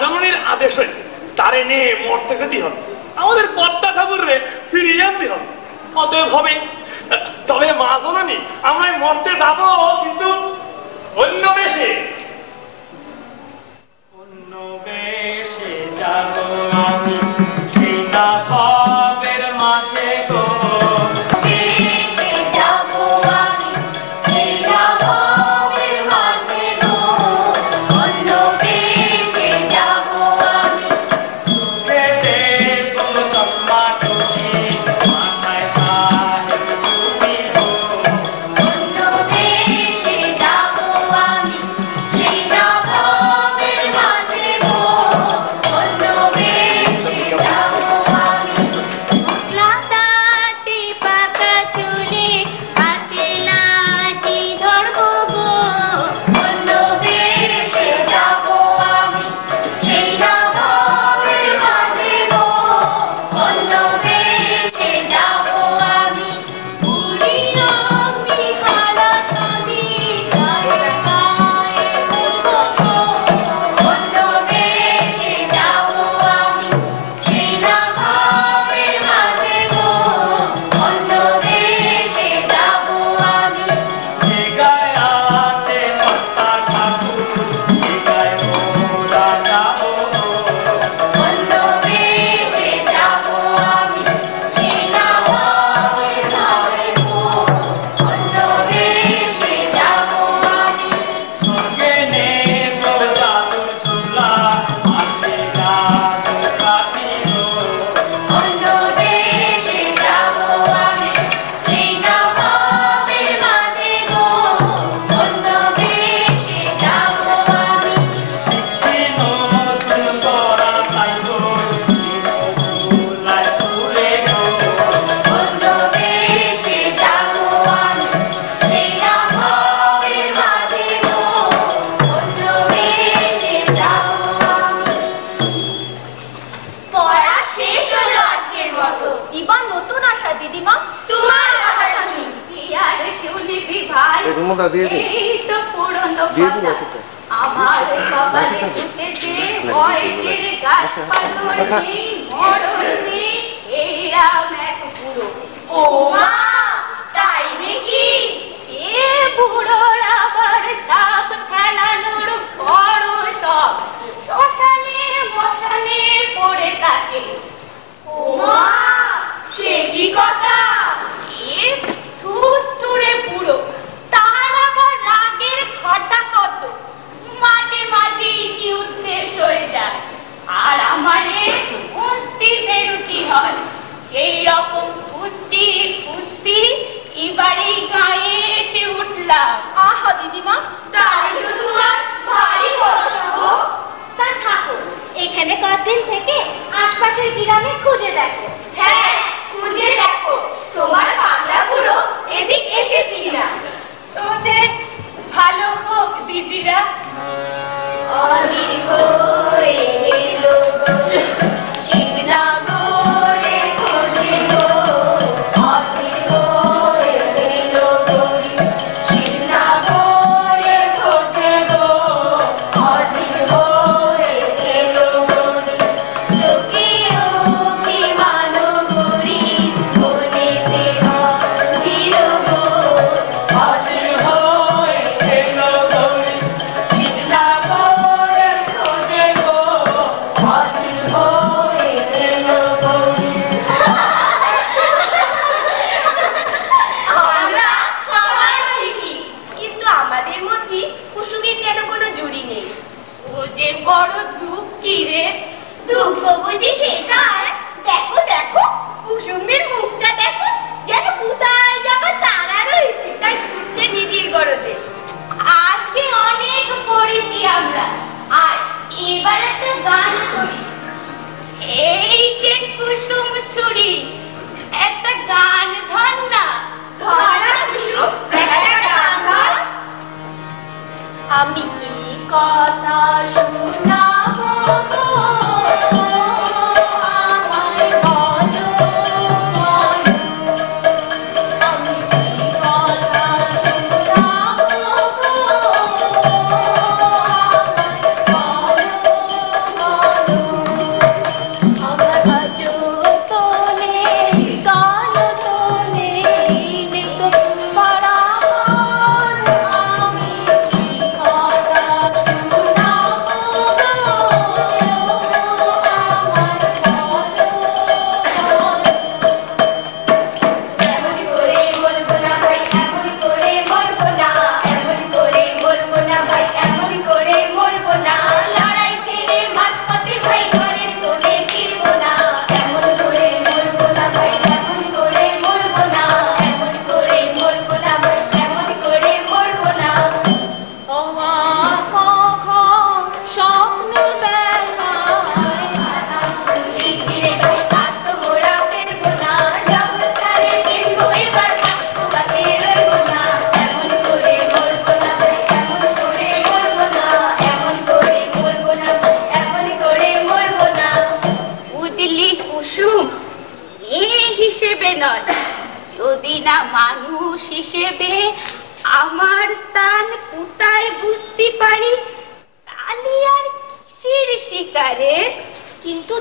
জননীর আদেশ হয়েছে, তারে নিয়ে মরতে যেতে হবে, আমাদের কর্তা ঠাকুরে ফিরিয়ে আনতে হবে। অতএব হবে। তবে মা জননী, আমরা মরতে যাব, কিন্তু অন্য বেশে। অন্য বেশে যাব আমি, সেই না ভাবের মাঝে গো।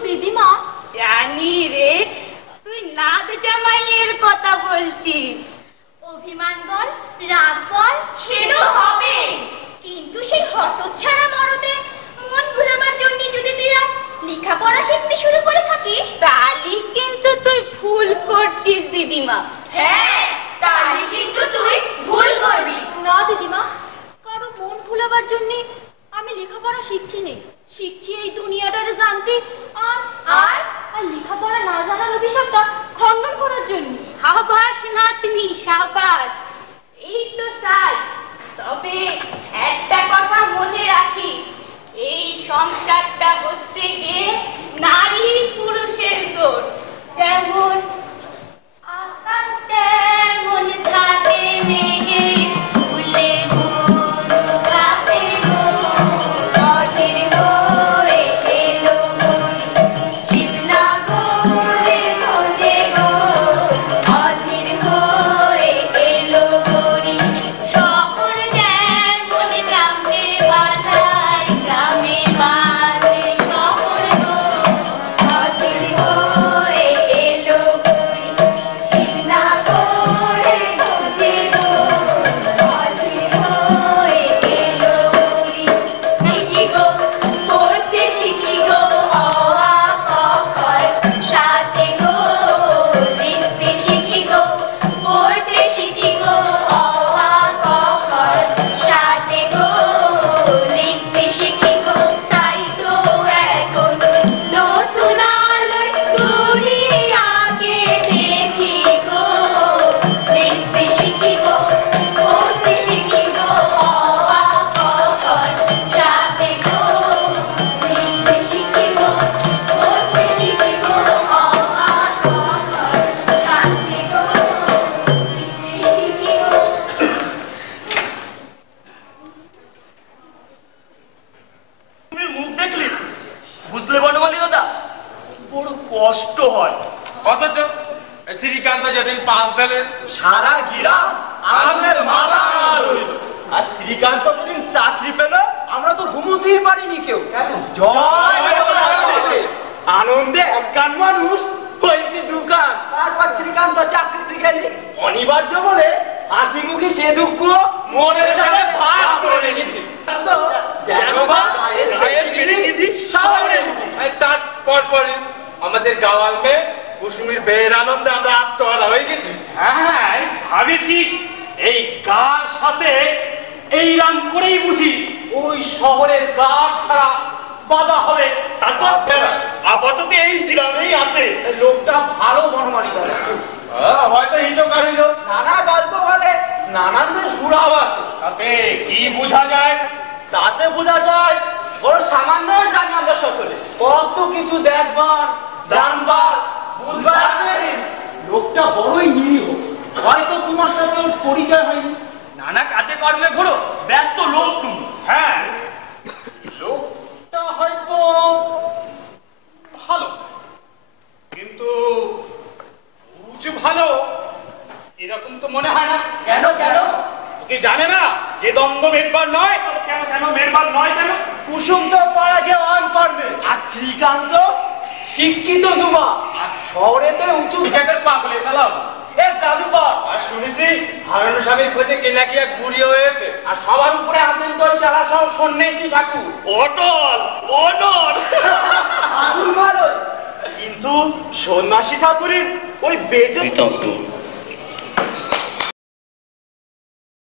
দিদিমা, জানি রে, তুই নাদ জামাইয়ের কথা বলছিস। অভিমান বল, রাগ বল, সে তো হবে, কিন্তু সেই হতচ্ছাড়া মরদে মন ভুলাবার জন্য যদি তুই আজ লেখাপড়া শিখতে শুরু করে থাকিস, তালি কিন্তু তুই ভুল করছিস দিদিমা। হ্যাঁ, তাহলে কিন্তু তুই ভুল করবি। না দিদিমা, কারো মন ভুলাবার জন্য আমি লেখাপড়া শিখছি না, শিখছি এই দুনিয়াটারে জানতে আর আর আর লেখাপড়া না জানার অভিশাপটা খণ্ডন করার জন্য। সাবাস নাতনি, সাবাস, এই তো সাই। তবে একটা কথা মনে রাখিস, এই সংসারটা হচ্ছে গিয়ে নারী পুরুষের জোট। যেমন আকাশ যেমন থাকে মেঘে ফুলে মধু গাছে গো, অধীর হয়ে এলো বই শিবনা গোরে খোঁজে গো, অধীর হয়ে এলো গরি। শহর যেমন গ্রামে বাজায়, গ্রামে বাজে শহর গো, অধীর হয়ে এলো গরি শিবনা গোরে খোঁজে গো, অধীর হয়ে এলো গরি। শিখি গো পড়তে শিখি গো অ আ ক খ সাথে গো, লিখতে শিখি গো পড়তে শিখি গো অ আ ক খ সাথে গো, লিখতে শিখি গো। তাই তো এখন নতুন আলোয় দুনিয়াকে দেখি গো, লিখতে শিখি গো পড়তে শিখি গো অ আ ক খ সাথে গো, লিখতে শিখি গো পড়তে শিখি গো অ আ ক খ সাথে গো, লিখতে শিখি গো। তুমি মুখ দেখলি, বুঝলে বনমালী দাদা, বড় কষ্ট হয়। অথচ শ্রীকান্ত যেদিন পাস দিলেন সারা গ্রাম আনন্দের মালা রইল, আর শ্রীকান্ত যেদিন চাকরি পেল আমরা তো ঘুমোতেই পারিনি কেউ। জয় জগন্নাথ! আনন্দে একখান মানুষ হয়েছে দুখান। তারপর শ্রীকান্ত চাকরিতে গেলে অনিবার্য বলে হাসি মুখে সে দুঃখ মনের সাথে ভাগ করে নিয়েছি। তার পরপরই আমাদের গাওয়াল মেয়ে কুসুমির বিয়ের আনন্দে আমরা আত্মহারা হয়ে গেছি। হ্যাঁ, ভাবেছি এই গার সাথে এই রান করেই বুঝি ওই শহরের গার ছাড়া বাধা হবে। তারপর আপাতত এই গ্রামেই আছে। লোকটা ভালো বনমালী দাদা, হয়তো হিজো কারিজো নানা গল্প বলে, নানান দেশ ঘুরাও আছে। তাতে কি বোঝা যায়? তাতে বোঝা যায় বড় সামান্য জানি আমরা সকলে, কত কিছু দেখবার জানবার বুঝবার আছে। লোকটা বড়ই নিরীহ, হয়তো তোমার সাথে ওর পরিচয় হয়নি। নানা কাজে কর্মে ঘোরো, ব্যস্ত লোক তুমি। হ্যাঁ, লোকটা হয়তো ভালো, কিন্তু বুঝ ভালো এরকম তো মনে হয় না। কেন কেন? কি জানে না যে দ্বন্দ্ব মেটবার নয়? কেন কেন মেটবার নয় কেন? কুসুম তো পাড়াকে অন করবে, আর শ্রীকান্ত শিক্ষিত যুবা, আর শহরেতে উঁচু পাগলে ফেলাও এ জাদুকর। আর শুনেছি হারানো স্বামীর খোঁজে কে নাকি এক বুড়ি হয়েছে, আর সবার উপরে আনন্দ যারা সব সন্ন্যাসী ঠাকুর। অটল অটল আগুন মারো, কিন্তু সন্ন্যাসী ঠাকুরের ওই বেটে